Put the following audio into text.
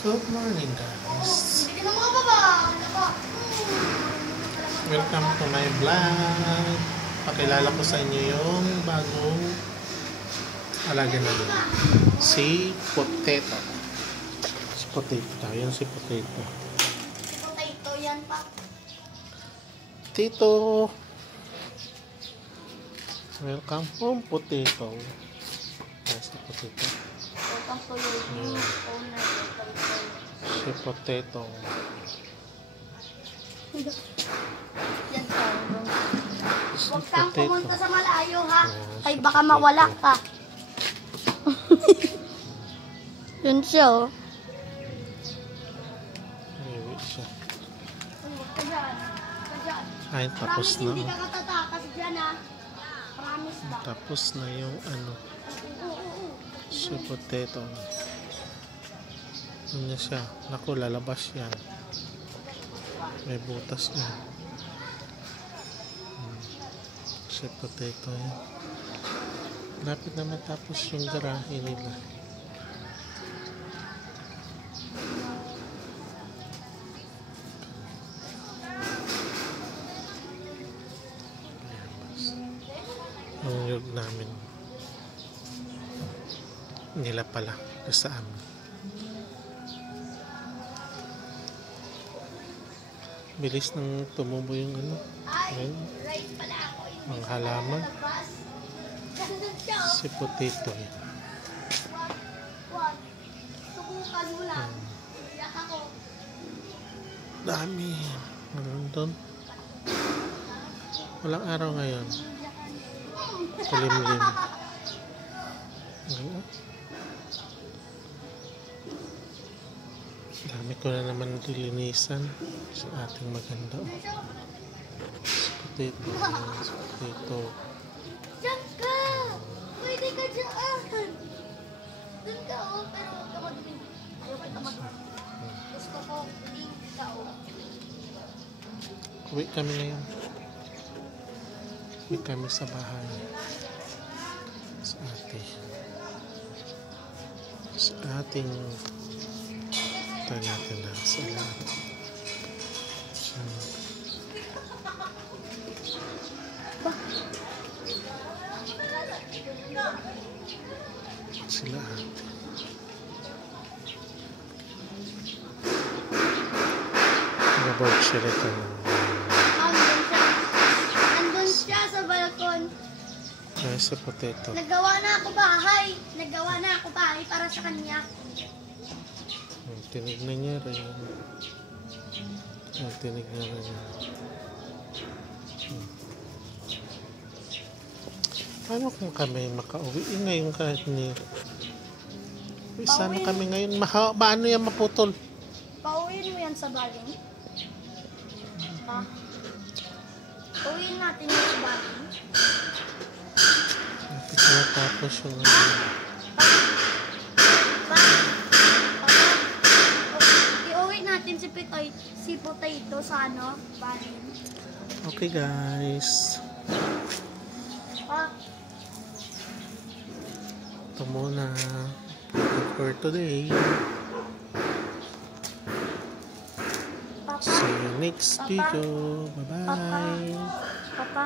Good morning, guys. Hindi ka na makababa. Welcome to my vlog. Pakilala ko sa inyo yung bagong alaga namin. Si Potato. Si Potato. Yan si Potato. Potato yan pa. Tito. Welcome home, Potato. Yan si Potato. Welcome to your new owner. Si Potato. Yan pa. Si Huwag kang Potato. pumunta sa malayo ha. Oh, Ay si baka Potato. mawala ka. Yun siya oh. Iwi siya. Huwag ka dyan. Huwag ka dyan. Ay, tapos Promise, na. hindi ka katatakas dyan ha. Promise ba? Tapos na yung ano. Oo. Si Potato. Ano niya siya? Naku, lalabas yan. May butas yan. Si Potato yan. Lapit na matapos yung garahe nila. Yung yug namin. Nila pala. Sa amin. Bilis nang tumubo yung ano. Ayun. Right pala ako. Ang halaman. Ganda siya oh. Si Potato yan. Wag. Subukan mo lang. Iyak ako. Dami. Meron doon. Walang araw ngayon. Kulimlim. Ayun. Dami ko na naman lilinisan sa ating maganda. Si Potato. Si Potato. Diyan ka! Pwede ka dyan! Doon ka oh, pero huwag ka madumi. Ayaw kita madumi. Gusto ko, hindi ka oh. Uwi kami ngayon. Uwi kami sa bahay. Sa ate. Sa ating natin na sa lahat. Sila ate. Nabawag siya rito. Andun siya sa balkon. Ay, sa Potato. Nagawa na ako bahay. Nagawa na ako bahay para sa kanya. Tinignan niya rin. Tinignan niya. Paano kung kami makauwi? Ngayon kahit ni... Sana kami ngayon. Paano yan maputol? Pauwiin mo yan sa baling? Ha? Pauwiin natin yan sa baling? Tapos yung... Iuwi natin si Potato sa ano? Baling. Okay guys. Ito muna for today. Papa? See you next video. Bye bye. Papa?